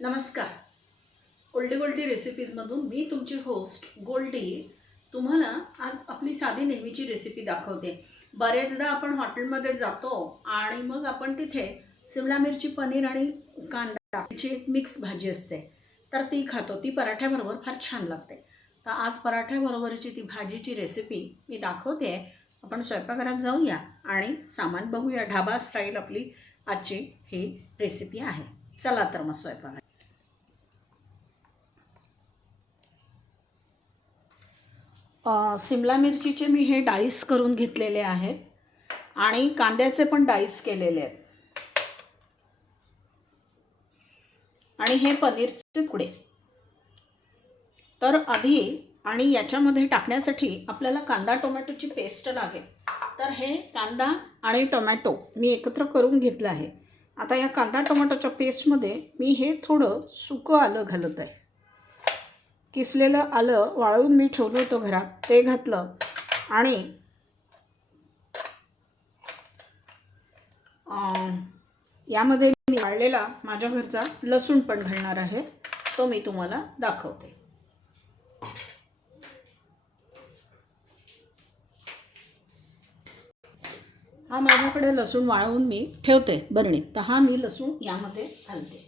नमस्कार. गोल्डी गोल्डी रेसिपीजमधून मी तुमची होस्ट गोल्डी तुम्हाला आज आपली साधी नेहमीची रेसिपी दाखवते. बरेचदा आपण हॉटेलमध्ये जातो आणि मग आपण तिथे शिमला मिरची पनीर आणि कांदा याची एक मिक्स भाजी असते. तर ती खातो. ती पराठ्याबरोबर फार छान लागते. तर आज पराठ्याबरोबरची ती भाजीची रेसिपी मी दाखवते. आपण स्वयंपाकघरात जाऊया आणि सामान बघूया. ढाबा स्टाईल आपली आजची ही रेसिपी आहे. चला तर मग स्वयंपाक सिमला मिरचीचे मी हे डाईस करून घेतलेले आहेत आणि कांद्याचे पण डाईस केलेले आहेत. आणि हे पनीरचे तुकडे तर आधी आणि याच्यामध्ये टाकण्यासाठी आपल्याला कांदा टोमॅटोची पेस्ट लागेल. तर हे कांदा आणि टोमॅटो मी एकत्र करून घेतलं आहे. आता या कांदा टोमॅटोच्या पेस्टमध्ये मी हे थोडं सुकं आलं घालत आहे. किसलेलं आलं वाळवून मी ठेवलं होतं घरात. ते घातलं आणि यामध्ये मी वाळलेला माझ्या घरचा लसूण पण घालणार आहे. तो मी तुम्हाला दाखवते. हा माझ्याकडे लसूण वाळवून मी ठेवते बरणी तर हा मी लसूण यामध्ये घालते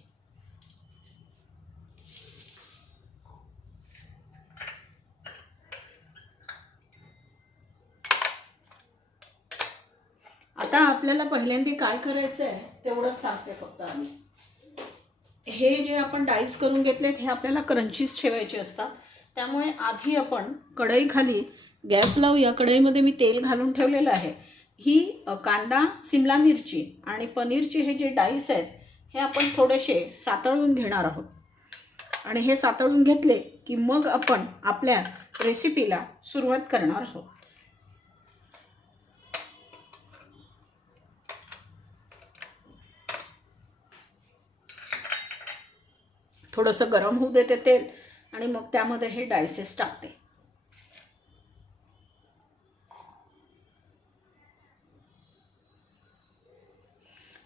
आता आपल्याला पहिल्यांदा काय करायचं आहे तेवढंच सांगते फक्त आम्ही. हे जे आपण डाईस करून घेतलेत हे आपल्याला क्रंचीस ठेवायचे असतात. त्यामुळे आधी आपण कढईखाली गॅस लावूया कढईमध्ये मी तेल घालून ठेवलेलं आहे. ही कांदा सिमला मिरची आणि पनीरचे हे जे डाईस आहेत हे आपण थोडेसे सातळून घेणार आहोत. आणि हे सातळून घेतले की मग आपण आपल्या रेसिपीला सुरुवात करणार आहोत. थोडंसं गरम होऊ देते तेल आणि मग त्यामध्ये हे डायसेस टाकते.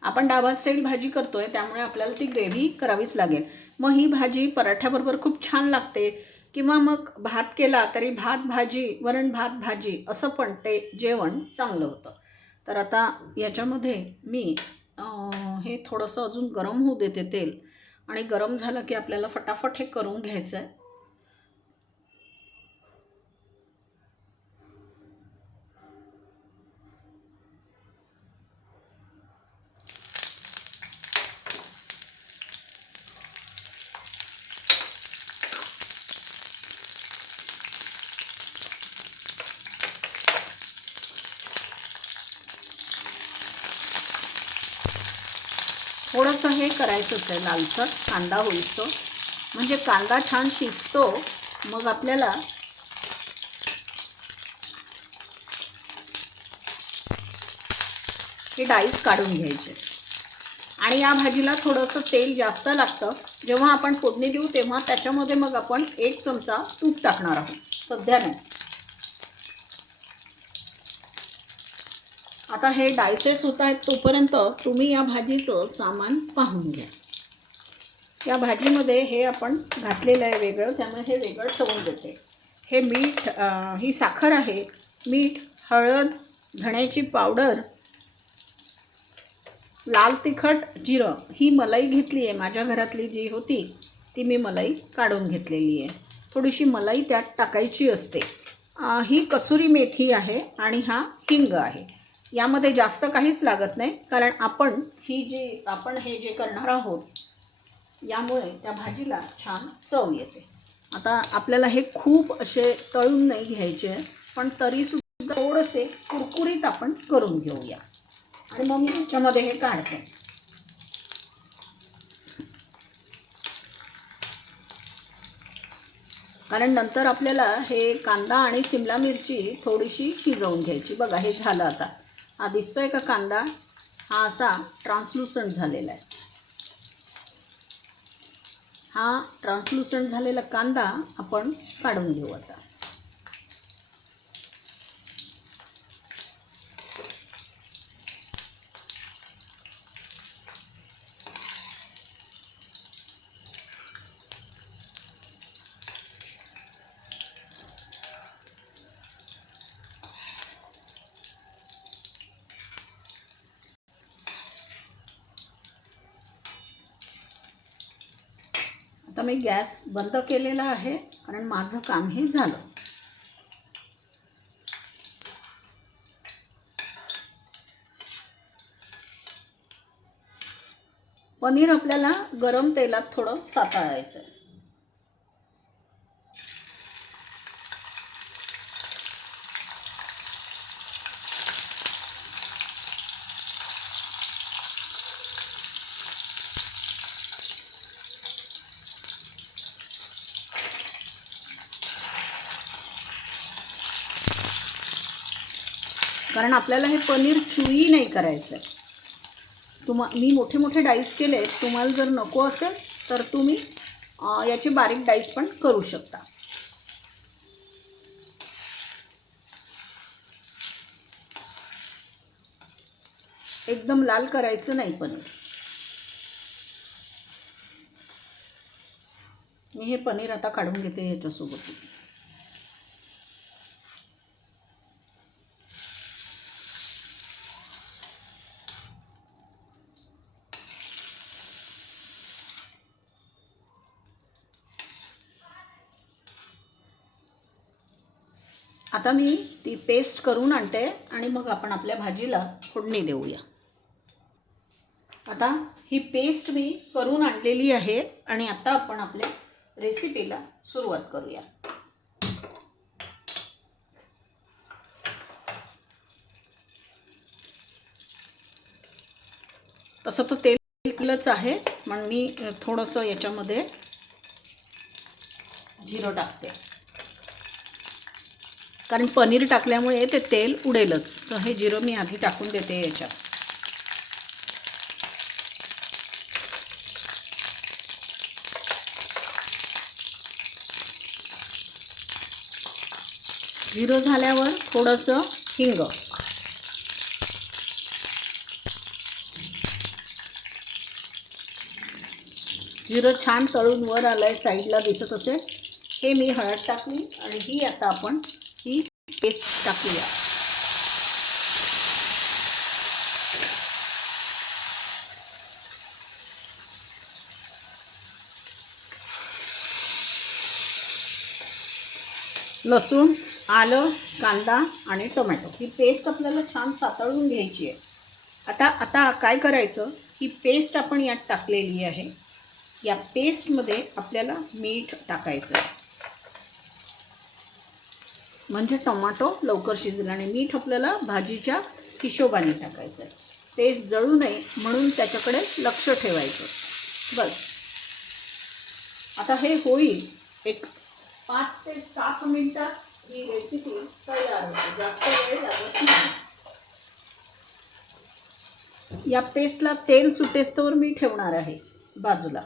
आपण डाबा स्टाईल भाजी करतोय त्यामुळे आपल्याला ती ग्रेव्ही करावीच लागेल. मग ही भाजी पराठ्याबरोबर खूप छान लागते. किंवा मग भात केला तरी भात भाजी वरण भात भाजी असं पण ते जेवण चांगलं होतं. तर आता याच्यामध्ये मी हे थोडंसं अजून गरम होऊ देते तेल. आणि गरम झालं की आपल्याला फटाफट हे करून घ्यायचं आहे थोडंसं हे करायचंच आहे लालसर. कांदा होईस्तो. म्हणजे कांदा छान शिजतो मग आपल्याला हे डाईस काढून घ्यायचे. आणि या भाजीला थोडंसं तेल जास्त लागतं. जेव्हा आपण फोडणी देऊ तेव्हा त्याच्यामध्ये मग आपण एक चमचा तूप टाकणार आहोत. सध्या नाही. आता हे डायसेस होत आहेत तोपर्यंत तुम्ही या भाजीचं सामान पाहून घ्या. या भाजीमध्ये हे आपण घातलेलं आहे वेगळं त्यामुळे हे वेगळं ठेवून देते. हे मीठ ही साखर आहे. मीठ हळद धण्याची पावडर लाल तिखट जिरं ही मलाई घेतली आहे. माझ्या घरातली जी होती ती मी मलाई काढून घेतलेली आहे. थोडीशी मलाई त्यात टाकायची असते. ही कसुरी मेथी आहे आणि हा हिंग आहे. यामध्ये जास्त काहीच लागत नाही कारण आपण ही जी आपण हे जे करणार आहोत यामुळे त्या भाजीला छान चव येते. आता आपल्याला हे खूप असे तळून नाही घ्यायचे पण तरीसुद्धा थोडेसे कुरकुरीत आपण करून घेऊया. आणि मग मी त्याच्यामध्ये हे काढते. कारण नंतर आपल्याला हे कांदा आणि सिमला मिरची थोडीशी शिजवून घ्यायची. बघा हे झालं आता. हा दिसतोय का कांदा? हा असा ट्रान्सलुसंट झालेला आहे. हा ट्रान्सलुसंट झालेला कांदा आपण काढून घेऊ आता. मी गॅस बंद केलेला आहे कारण माझं काम हे झालं. पनीर आपल्याला गरम तेलात थोडं साताळायचं आहे कारण आपल्याला हे पनीर चुई नाही करायचं आहे तुम्हा मी मोठे मोठे डाईस केले तुम्हाला जर नको असेल तर तुम्ही याचे बारीक डाईस पण करू शकता. एकदम लाल करायचं नाही पनीर. मी हे पनीर आता काढून घेते याच्यासोबतच. आता मी ती पेस्ट करून आणते आणि मग आपण आपल्या भाजीला फोडणी देऊया. आता ही पेस्ट मी करून आणलेली आहे आणि आता आपण आपल्या रेसिपीला सुरुवात करूया. तसं तर तेल तेलच आहे पण मी थोडंसं याच्यामध्ये जिरं टाकते. कारण पनीर टाकल्यामुळे ते तेल उडेलच. तर हे जिरं मी आधी टाकून देते याच्यात. जिरं झाल्यावर थोडंसं हिंग. जिरं छान तळून वर आलं आहे साईडला दिसत असेल. हे मी हळद टाकली आणि ही आता आपण ही पेस्ट टाकूया. लसूण आलं कांदा आणि टोमॅटो. ही पेस्ट आपल्याला छान सातळून घ्यायची आहे. आता आता काय करायचं? ही पेस्ट आपण यात टाकलेली आहे. या पेस्टमध्ये आपल्याला मीठ टाकायचं आहे. म्हणजे टोमॅटो लवकर शिजेल आणि मीठ आपल्याला भाजीच्या हिशोबाने टाकायचं आहे. तेच जळू नये म्हणून त्याच्याकडे लक्ष ठेवायचं. बस. आता हे होईल. एक पाच ते सात मिनटात ही रेसिपी तयार होते. जास्त वेळ लागत नाही. या पेस्टला तेल सुटेस्तवर मी ठेवणार आहे बाजूला.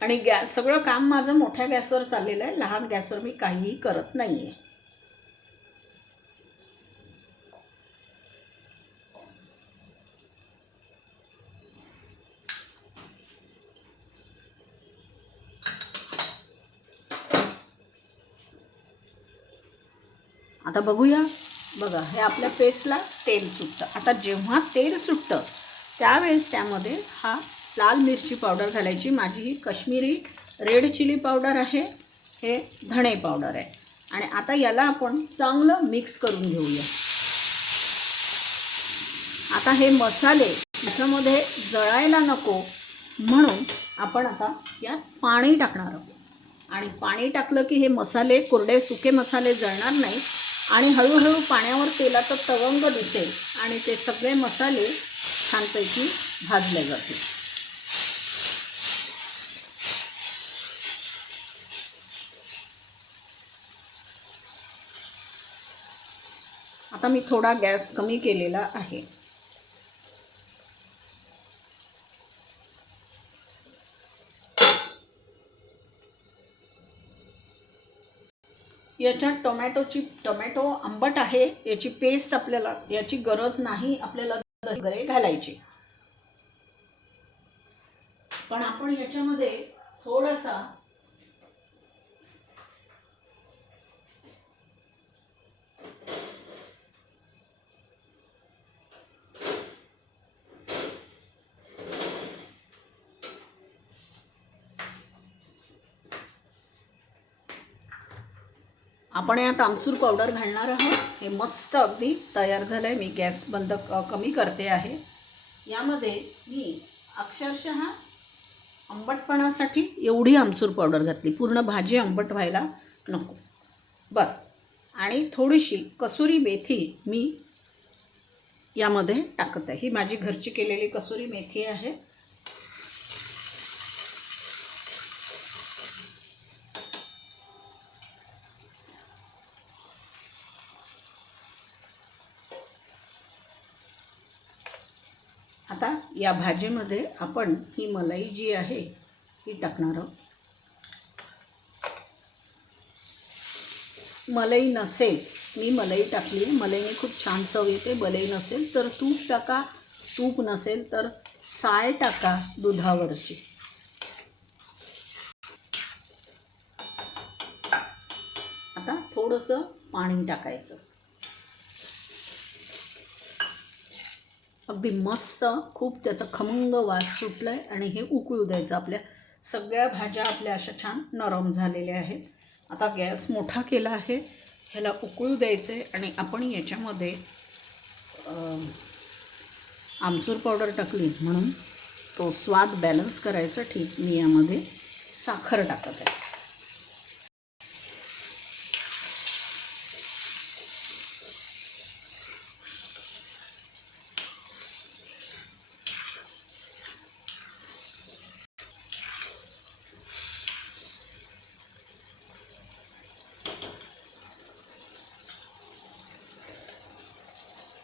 आणि गॅस सगळं काम माझं मोठ्या गॅसवर चाललेलं आहे. लहान गॅसवर मी काहीही करत नाही आहे आता बघूया. बघा हे आपल्या पेस्टला तेल सुटतं. आता जेव्हा तेल सुटतं त्यावेळेस त्यामध्ये हा लाल मिरची पावडर घालायची. माझी ही कश्मीरी रेड चिली पावडर आहे. हे धणे पावडर आहे. आणि आता याला आपण चांगलं मिक्स करून घेऊया. आता हे मसाले याच्यामध्ये जळायला नको म्हणून आपण आता यात पाणी टाकणार आहोत. आणि पाणी टाकलं की हे मसाले कोरडे सुके मसाले जळणार नाही. आणि हळूहळू पाण्यावर तेलाचं तवंग दिसेल आणि ते सगळे मसाले छानपैकी भाजले जातील. आता मी थोडा गॅस कमी केलेला आहे. याच्यात टोमॅटोची टोमॅटो आंबट आहे याची पेस्ट आपल्याला याची गरज नाही आपल्याला वगैरे घालायची. पण आपण याच्यामध्ये थोडासा आपण यात आमचूर पावडर घालणार आहोत. हे मस्त अगदी तयार झालं आहे मी गॅस बंद क- कमी करते आहे. यामध्ये मी अक्षरशः आंबटपणासाठी एवढी आमचूर पावडर घातली. पूर्ण भाजी आंबट व्हायला नको. बस. आणि थोडीशी कसुरी मेथी मी यामध्ये टाकत आहे. ही माझी घरची केलेली कसुरी मेथी आहे. आता या भाजीमध्ये आपण ही मलाई जी आहे ही टाकणार आहोत. मलाई नसेल मी मलाई टाकली आहे. मलाईने खूप छान चव येते. मलाई नसेल तर तूप टाका. तूप नसेल तर साय टाका दुधावरची. आता थोडंसं पाणी टाकायचं. अगदी मस्त खूप त्याचा खमंग वास सुटला आहे आणि हे उकळू द्यायचं. आपल्या सगळ्या भाज्या आपल्या अशा छान नरम झालेल्या आहेत. आता गॅस मोठा केला आहे. ह्याला उकळू द्यायचं आहे आणि आपण याच्यामध्ये आमचूर पावडर टाकली म्हणून तो स्वाद बॅलन्स करायसाठी मी यामध्ये साखर टाकत आहे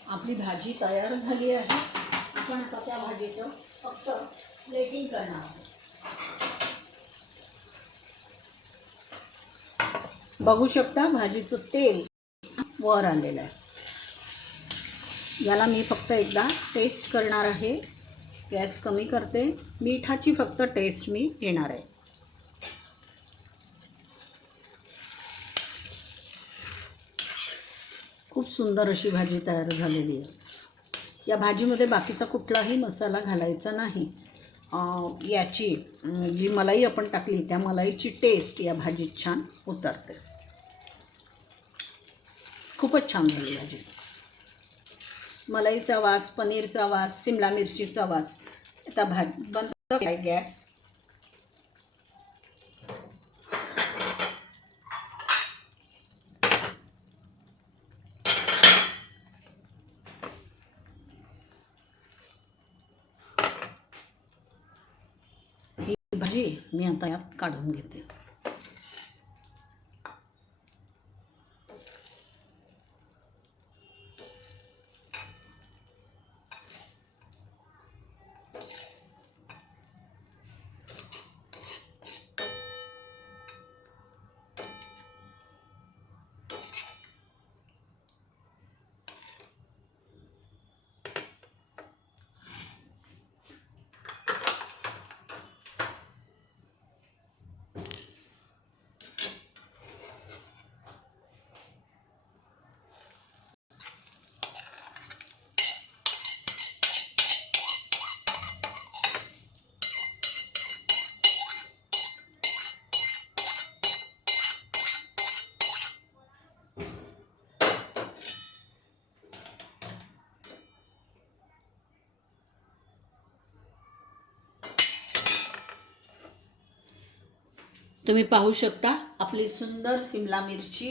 आपली भाजी तयार झाली आहे. आपण आता त्या भाजीचं फक्त प्लेटिंग करणार आहोत. बघू शकता भाजीचं तेल वर आलेलं आहे. याला मी फक्त एकदा टेस्ट करणार आहे. गॅस कमी करते. मिठाची फक्त टेस्ट मी घेणार आहे. खूप सुंदर अशी भाजी तयार झालेली आहे. या भाजीमध्ये बाकीचा कुठलाही मसाला घालायचा नाही. याची जी मलाई आपण टाकली त्या मलाईची टेस्ट या भाजीत छान उतरते. खूपच छान झाली भाजी. मलाईचा वास पनीरचा वास सिमला मिरचीचा वास. आता भाजी बंद गॅस ही भाजी मी आता यात काढून घेते. तुम्ही पाहू शकता आपली सुंदर सिमला मिरची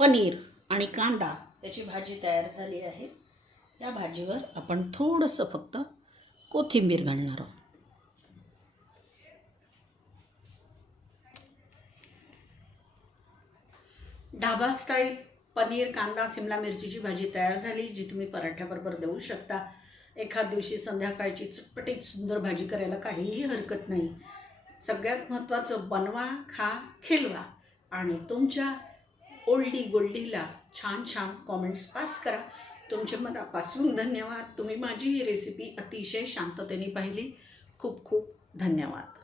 पनीर आणि कांदा याची भाजी तयार झाली आहे. या भाजीवर आपण थोडंसं फक्त कोथिंबीर घालणार आहोत. ढाबा स्टाईल पनीर कांदा सिमला मिरचीची भाजी तयार झाली जी तुम्ही पराठ्याबरोबर देऊ शकता. एखाद दिवशी संध्याकाळची चटपटीत सुंदर भाजी करायला काहीही हरकत नाही. सगळ्यात महत्त्वाचं बनवा खा खिलवा. आणि तुमच्या ओल्डी गोल्डीला छान छान कॉमेंट्स पास करा. तुमचे मनापासून धन्यवाद. तुम्ही माझी ही रेसिपी अतिशय शांततेने पाहिली. खूप खूप धन्यवाद.